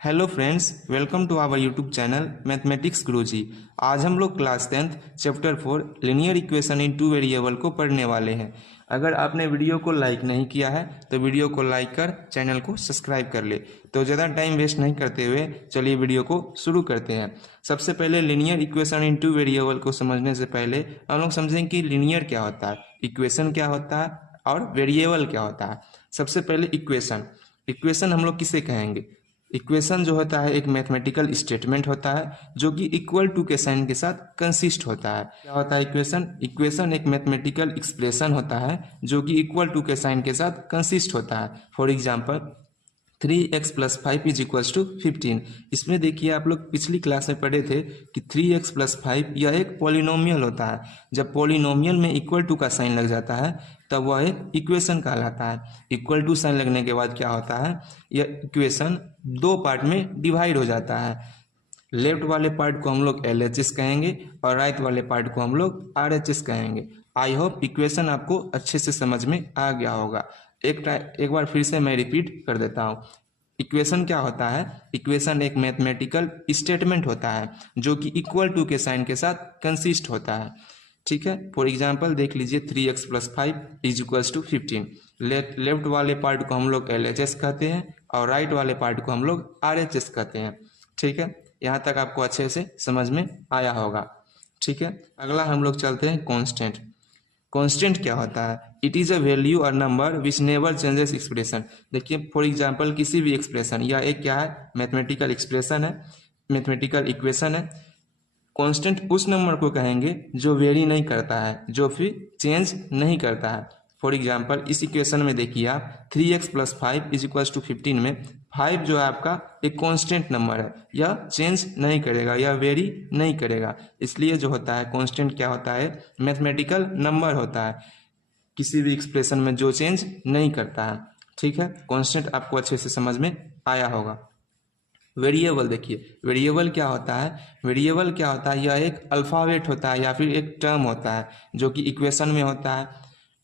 Hello friends, welcome to our YouTube channel mathematics Guruji. आज हम लोग class 10th chapter 4 linear equation in two variable को पढ़ने वाले हैं। अगर आपने वीडियो को लाइक नहीं किया है तो वीडियो को लाइक कर चैनल को सब्सक्राइब कर ले। तो ज़्यादा टाइम वेस्ट नहीं करते हुए चलिए वीडियो को शुरू करते हैं। सबसे पहले linear equation in two variable को समझने से पहले हम लोग समझें कि लीनियर क्या होता है, इक्वेशन क्या होता है और वेरिएबल क्या होता है। सबसे पहले इक्वेशन हम लोग किसे कहेंगे? इक्वेशन जो होता है एक मैथमेटिकल स्टेटमेंट होता है जो कि इक्वल टू के साइन के साथ कंसिस्ट होता है। क्या होता है इक्वेशन एक मैथमेटिकल एक्सप्रेशन होता है जो कि इक्वल टू के साइन के साथ कंसिस्ट होता है। For example 3x + 5 = 15। इसमें देखिए आप लोग पिछली क्लास में पढ़े थे कि 3x + 5 यह एक पॉलिनोमियल होता है। जब पॉलिनोमियल में इक्वल टू का साइन लग जाता है तब वह एक इक्वेशन कहलाता है। इक्वल टू साइन लगने के बाद क्या होता है, यह इक्वेशन दो पार्ट में डिवाइड हो जाता है। लेफ्ट वाले पार्ट को हम लोग LHS कहेंगे और राइट वाले पार्ट को हम लोग RHS कहेंगे। आई होप इक्वेशन आपको अच्छे से समझ में आ गया होगा। एक बार फिर से मैं रिपीट कर देता हूँ। इक्वेशन क्या होता है? इक्वेशन एक मैथमेटिकल स्टेटमेंट होता है जो कि इक्वल टू के साइन के साथ कंसिस्ट होता है। ठीक है, फॉर एग्जांपल देख लीजिए 3x + 5 = 15। लेफ्ट वाले पार्ट को हम लोग LHS कहते हैं और राइट वाले पार्ट को हम लोग RHS कहते हैं। ठीक है, यहाँ तक आपको अच्छे से समझ में आया होगा। ठीक है, अगला हम लोग चलते हैं कांस्टेंट। कांस्टेंट क्या होता है? इट इज़ अ वैल्यू और number which never changes expression. देखिए फॉर एग्जांपल किसी भी एक्सप्रेशन या एक क्या है, मैथमेटिकल एक्सप्रेशन है, मैथमेटिकल इक्वेशन है। कांस्टेंट उस नंबर को कहेंगे जो वेरी नहीं करता है, जो फिर चेंज नहीं करता है। फॉर एग्जांपल इस इक्वेशन में देखिए आप 3x + 5 = 15 में 5 जो है आपका एक कांस्टेंट नंबर है, यह चेंज नहीं करेगा, यह वेरी नहीं करेगा। इसलिए जो होता है कांस्टेंट क्या होता है, मैथमेटिकल नंबर होता है किसी भी एक्सप्रेशन में जो चेंज नहीं करता है। ठीक है, कांस्टेंट आपको अच्छे से समझ में आया होगा। वेरिएबल देखिए, वेरिएबल क्या होता है, यह एक अल्फ़ाबेट होता है या फिर एक टर्म होता है जो कि इक्वेशन में होता है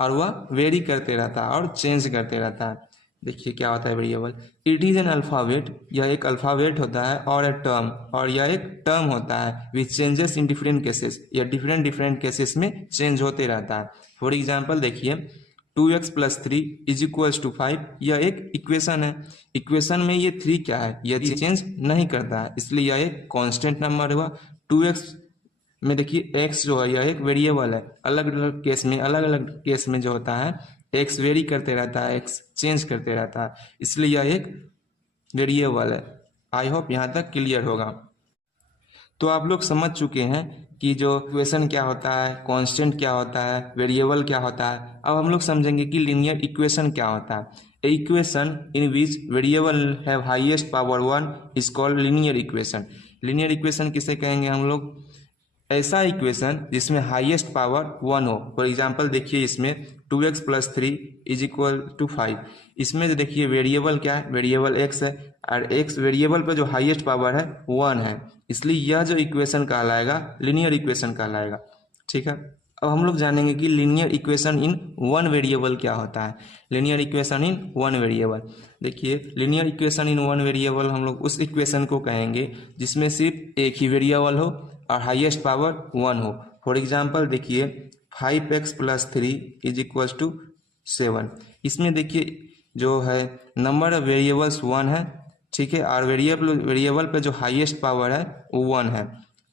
और वह वेरी करते रहता है और चेंज करते रहता है। देखिए क्या होता है variable, it is an alphabet, यह एक अल्फ़ाबेट होता है, और ए टर्म, और यह एक टर्म होता है विच चेंजेस इन डिफरेंट केसेस, यह डिफरेंट केसेस में चेंज होते रहता है। फॉर एग्जाम्पल देखिए 2x + 3 = 5, यह एक इक्वेशन है। इक्वेशन में ये 3 क्या है, यह चेंज नहीं करता है, इसलिए यह एक कांस्टेंट नंबर हुआ। 2x में देखिए x जो है यह एक वेरिएबल है। अलग अलग केस में जो होता है x वेरी करते रहता है, x चेंज करते रहता है, इसलिए यह एक वेरिएबल है। आई होप यहाँ तक क्लियर होगा। तो आप लोग समझ चुके हैं कि जो इक्वेशन क्या होता है, कांस्टेंट क्या होता है, वेरिएबल क्या होता है। अब हम लोग समझेंगे कि लीनियर इक्वेशन क्या होता है। A equation in which variable have highest power 1 is called linear equation. Linear equation किसे कहेंगे हम लोग? ऐसा इक्वेशन जिसमें हाईएस्ट पावर 1 हो। फॉर एग्जांपल देखिए इसमें 2x + 3 = 5। इसमें जो देखिए वेरिएबल क्या है, वेरिएबल x है, और x वेरिएबल पर जो हाईएस्ट पावर है 1 है, इसलिए यह जो इक्वेशन कहलाएगा लीनियर इक्वेशन कहलाएगा। ठीक है, अब हम लोग जानेंगे कि linear equation in one variable क्या होता है। Linear equation in one variable, देखिए linear equation in one variable हम लोग उस इक्वेशन को कहेंगे जिसमें सिर्फ एक ही वेरिएबल हो और हाईएस्ट पावर 1 हो। फॉर एग्जांपल देखिए 5x + 3 = 7। इसमें देखिए जो है नंबर ऑफ वेरिएबल्स 1 है। ठीक है, और वेरिएबल पे जो हाईएस्ट पावर है वो 1 है,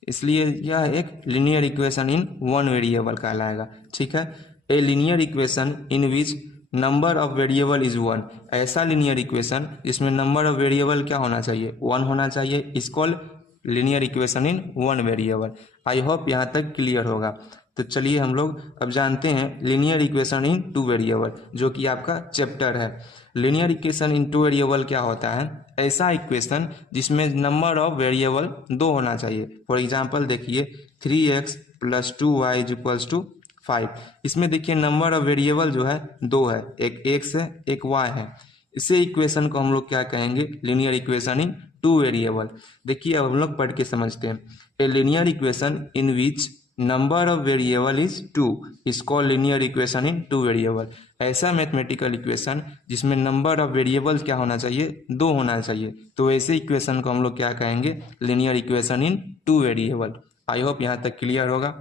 इसलिए यह एक linear equation in one variable कहलाएगा। ठीक है, a linear equation in which number of variable is 1, ऐसा लीनियर इक्वेशन जिसमें नंबर ऑफ वेरिएबल क्या होना चाहिए, 1 होना चाहिए, is called linear equation in one variable. I hope यहाँ तक क्लियर होगा। तो चलिए हम लोग अब जानते हैं linear equation in two variable, जो कि आपका चैप्टर है। Linear equation in two variable क्या होता है? ऐसा इक्वेशन जिसमें नंबर ऑफ वेरिएबल 2 होना चाहिए। फॉर एग्जांपल देखिए 3x + 2y = 5। इसमें देखिए नंबर ऑफ वेरिएबल जो है 2 है, एक x है एक y है। इसे इक्वेशन को हम लोग क्या कहेंगे? Linear equation in two variable. देखिए अब हम लोग पढ़ के समझते हैं। A linear equation in which number of variable is 2 is called linear equation in 2 variable. ऐसा मैथमेटिकल इक्वेशन जिसमें नंबर ऑफ वेरिएबल क्या होना चाहिए, 2 होना चाहिए, तो ऐसे इक्वेशन को हम लोग क्या कहेंगे, linear equation in 2 variable. I hope यहाँ तक क्लियर होगा।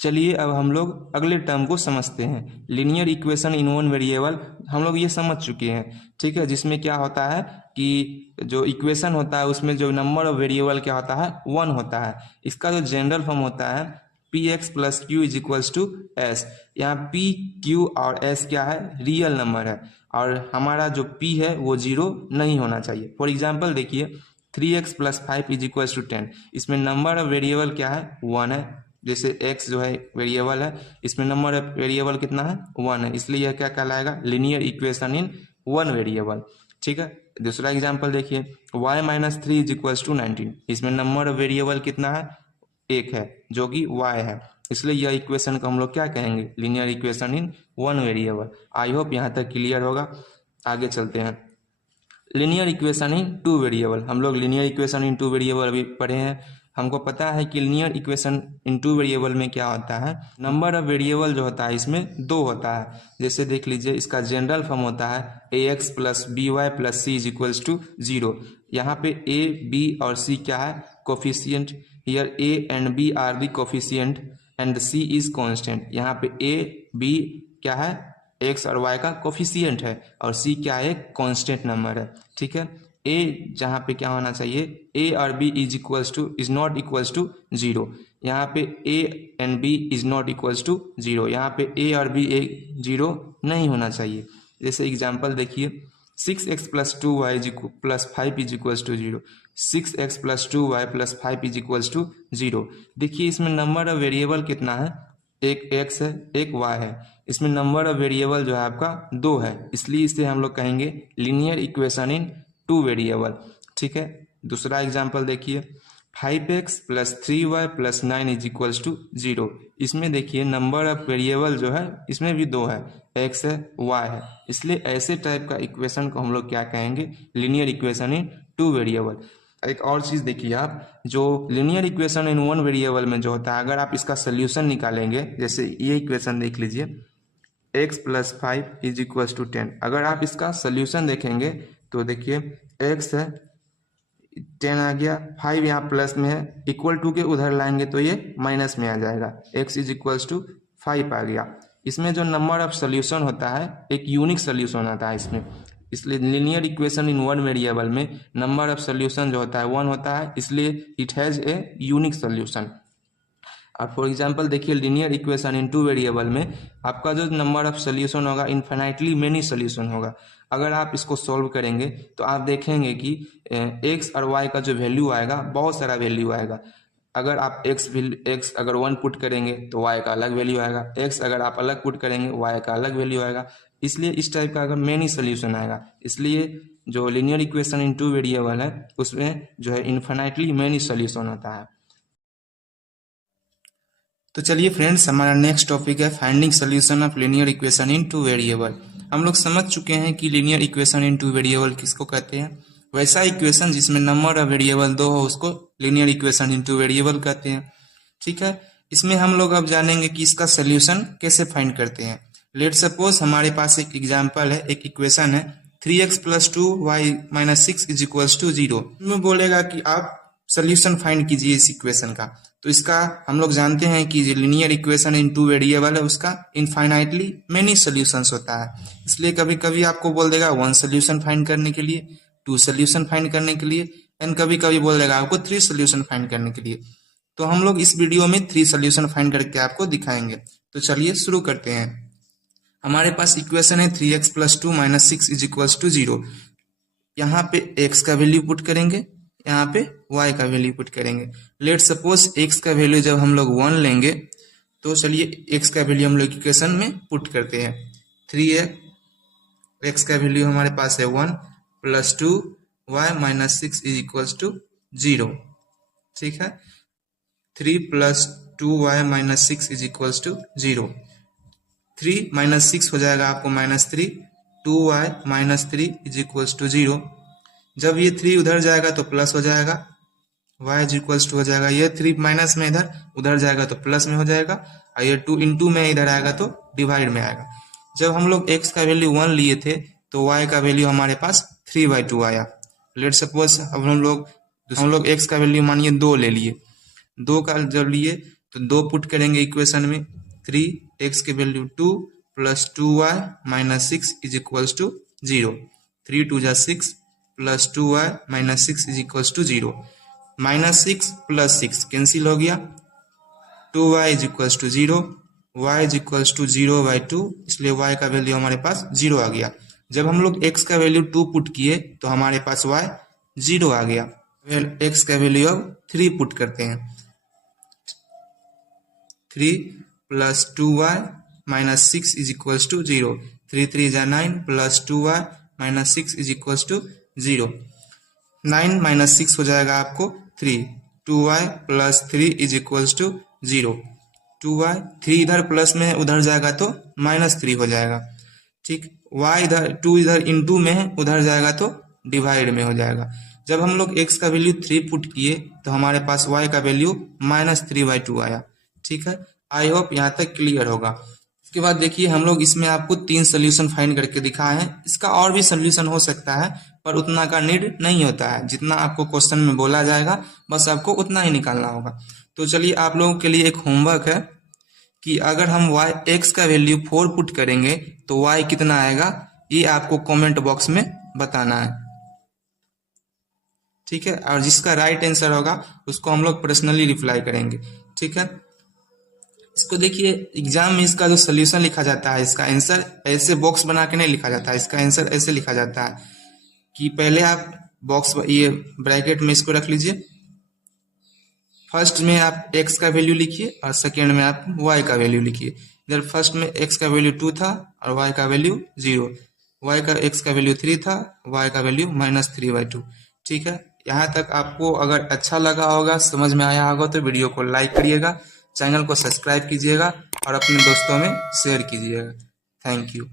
चलिए अब हम लोग अगले टर्म को समझते हैं। Linear equation in one variable हम लोग ये समझ चुके हैं, ठीक है, जिसमें क्या होता है कि जो इक्वेशन होता है उसमें जो नंबर ऑफ वेरिएबल क्या होता है, 1 होता है। इसका जो जनरल फॉर्म होता है P X plus Q is equals to S. यहाँ पी क्यू और एस क्या है, रियल नंबर है, और हमारा जो पी है वो 0 नहीं होना चाहिए। फॉर एग्जाम्पल देखिए 3x plus 5 is equals to 10। इसमें नंबर ऑफ वेरिएबल क्या है, 1 है। जैसे x जो है वेरिएबल है, इसमें नंबर ऑफ वेरिएबल कितना है, 1 है, इसलिए यह क्या कहलाएगा, लीनियर इक्वेशन इन 1 वेरिएबल। ठीक है, दूसरा एग्जांपल देखिए y minus 3 is equals to 19। इसमें नंबर ऑफ वेरिएबल कितना है, 1 है, जो कि y है, इसलिए यह इक्वेशन को हम लोग क्या कहेंगे, linear equation in 1 variable. I hope यहाँ तक क्लियर होगा। आगे चलते हैं। लीनियर इक्वेशन इन 2 वेरिएबल, हम लोग लीनियर इक्वेशन इन 2 वेरिएबल अभी पढ़े हैं। हमको पता है कि लीनियर इक्वेशन इन 2 वेरिएबल में क्या होता है, नंबर ऑफ वेरिएबल जो होता है इसमें 2 होता है। जैसे देख लीजिए इसका जनरल फॉर्म होता है ए x plus B Y plus C is equals to 0। यहाँ पे ए बी और सी क्या है, coefficient. Here A and B are the coefficient and C is constant. यहाँ पे ए बी क्या है, एक्स और वाई का कोफिशियंट है, और सी क्या है, कांस्टेंट नंबर है। ठीक है, ए जहाँ पे क्या होना चाहिए, ए और B is not equals to 0। यहाँ पे A and B is not equals to 0, यहाँ पे ए और बी 0 नहीं होना चाहिए। जैसे एग्जांपल देखिए 6x plus 2y plus 5 is equals to 0। 6x plus 2y plus 5 is equals to 0। देखिए इसमें नंबर ऑफ वेरिएबल कितना है, एक x है, एक y है। इसमें नंबर ऑफ वेरिएबल जो है आपका 2 है, इसलिए इसे हम लोग कहेंगे लीनियर इक्वेशन इन 2 वेरिएबल। ठीक है, दूसरा एग्जांपल देखिए 5x plus 3y plus 9 is equals to 0। इसमें देखिए नंबर ऑफ वेरिएबल जो है इसमें भी 2 है, x है, y है, इसलिए ऐसे टाइप का इक्वेशन को हम लोग क्या कहेंगे, लीनियर इक्वेशन इन 2 वेरिएबल। एक और चीज देखिए आप, जो लीनियर इक्वेशन इन 1 वेरिएबल में जो होता है, अगर आप इसका सोल्यूशन निकालेंगे, जैसे ये इक्वेशन देख लीजिए x plus 5 is equals to 10। अगर आप इसका सोल्यूशन देखेंगे तो देखिए x है, 10 आ गया, 5 यहाँ प्लस में है, इक्वल टू के उधर लाएंगे तो ये माइनस में आ जाएगा, x इज इक्वल्स टू 5 आ गया। इसमें जो नंबर ऑफ सोल्यूशन होता है एक यूनिक सोल्यूशन आता है इसमें, इसलिए लीनियर इक्वेशन इन 1 वेरिएबल में नंबर ऑफ सोल्यूशन जो होता है 1 होता है, इसलिए it has a unique solution. और फॉर एग्जांपल देखिए लीनियर इक्वेशन इन 2 वेरिएबल में आपका जो नंबर ऑफ सोल्यूशन होगा इनफाइनाइटली मेनी सोल्यूशन होगा। अगर आप इसको सॉल्व करेंगे तो आप देखेंगे कि x और y का जो वैल्यू आएगा बहुत सारा वैल्यू आएगा। अगर आप x अगर 1 पुट करेंगे तो y का अलग वैल्यू आएगा, x अगर आप अलग पुट करेंगे y का अलग वैल्यू आएगा। इसलिए इस टाइप का अगर मेनी सोल्यूशन आएगा, इसलिए जो लीनियर इक्वेशन इन 2 वेरिएबल है उसमें जो है इनफाइनाइटली मेनी सोल्यूशन होता है। तो चलिए फ्रेंड्स, हमारा नेक्स्ट टॉपिक है finding solution of linear equation in 2 variable. हम लोग समझ चुके हैं कि लीनियर इक्वेशन इन 2 वेरिएबल किसको कहते हैं। वैसा इक्वेशन जिसमें नंबर ऑफ वेरिएबल 2 हो उसको लीनियर इक्वेशन इन 2 वेरिएबल कहते हैं। ठीक है, इसमें हम लोग अब जानेंगे कि इसका सोल्यूशन कैसे फाइंड करते हैं। लेट सपोज हमारे पास एक एग्जाम्पल है, एक इक्वेशन है 3x plus 2y minus 6 is equals to 0। इसमें बोलेगा कि आप सोल्यूशन फाइंड कीजिए इस इक्वेशन का। तो इसका हम लोग जानते हैं कि जो लीनियर इक्वेशन इन 2 वेरिएबल है उसका इनफाइनाइटली मेनी सॉल्यूशंस होता है, इसलिए कभी कभी आपको बोल देगा 1 सोल्यूशन फाइंड करने के लिए, 2 सोल्यूशन फाइंड करने के लिए, एंड कभी कभी बोल देगा आपको 3 सोल्यूशन फाइंड करने के लिए। तो हम लोग इस वीडियो में 3 सोल्यूशन फाइंड करके आपको दिखाएंगे। तो चलिए शुरू करते हैं। हमारे पास इक्वेशन है 3x plus 2 minus 6 is equals to 0। यहाँ पे x का वैल्यू पुट करेंगे, यहाँ पे y का वैल्यू पुट करेंगे। लेट सपोज x का वैल्यू जब हम लोग 1 लेंगे तो चलिए x का वैल्यू हम लोग इक्वेशन में पुट करते हैं। 3x का वैल्यू हमारे पास है 1 plus 2y minus 6 is equals to 0। ठीक है, 3 plus 2y minus 6 is equals to 0। 3 minus 6 हो जाएगा आपको -3, 2y minus 3 is equals to 0। जब ये 3 उधर जाएगा तो प्लस हो जाएगा, y इज इक्वल्स टू हो जाएगा, ये 3 माइनस में इधर उधर जाएगा तो प्लस में हो जाएगा, और ये 2 इंटू में इधर आएगा तो डिवाइड में आएगा। जब हम लोग x का वैल्यू 1 लिए थे तो y का वैल्यू हमारे पास 3/2 आया। लेट सपोज अब हम लोग x का वैल्यू मानिए 2 ले लिए, 2 का जब लिए तो 2 पुट करेंगे इक्वेशन में, 3x की value 2 plus 2y minus 6 is equals to 0, 3 2 जा 6 plus 2y minus 6 is equals to 0, minus 6 plus 6 cancel हो गया, 2y is equals to 0, y is equals to 0/2, इसलिए y का वैल्यू हमारे पास 0 आ गया। जब हम लोग x का वैल्यू 2 पुट किए तो हमारे पास y 0 आ गया। x का वैल्यू अब 3 पुट करते हैं, 3 plus 2y minus 6 is equals to 0, 3 3 जा 9 plus 2y minus 6 is equals to 0, 9 minus 6 हो जाएगा आपको 3, 2y plus 3 is equals to 0, 2y 3 इधर प्लस में उधर जाएगा तो माइनस 3 हो जाएगा, ठीक, y इधर 2 इधर इंटू में है उधर जाएगा तो डिवाइड में हो जाएगा। जब हम लोग x का वैल्यू 3 पुट किए तो हमारे पास y का वैल्यू माइनस 3/2 आया। ठीक है, आई होप यहाँ तक क्लियर होगा। इसके बाद देखिए हम लोग इसमें आपको 3 सोल्यूशन फाइंड करके दिखाए हैं। इसका और भी सोल्यूशन हो सकता है पर उतना का नीड नहीं होता है, जितना आपको क्वेश्चन में बोला जाएगा बस आपको उतना ही निकालना होगा। तो चलिए आप लोगों के लिए एक होमवर्क है कि अगर हम x का वैल्यू 4 पुट करेंगे तो y कितना आएगा, ये आपको कमेंट बॉक्स में बताना है। ठीक है, और जिसका राइट आंसर होगा उसको हम लोग पर्सनली रिप्लाई करेंगे। ठीक है, इसको देखिए एग्जाम में इसका जो सोल्यूशन लिखा जाता है, इसका आंसर ऐसे बॉक्स बना के नहीं लिखा जाता है, इसका आंसर ऐसे लिखा जाता है कि पहले आप बॉक्स ये ब्रैकेट में इसको रख लीजिए, फर्स्ट में आप x का वैल्यू लिखिए और सेकेंड में आप y का वैल्यू लिखिए। इधर फर्स्ट में x का वैल्यू 2 था और y का वैल्यू 0, x का वैल्यू 3 था, y का वैल्यू माइनस 3/2। ठीक है, यहाँ तक आपको अगर अच्छा लगा होगा, समझ में आया होगा तो वीडियो को लाइक करिएगा, चैनल को सब्सक्राइब कीजिएगा और अपने दोस्तों में शेयर कीजिएगा। Thank you.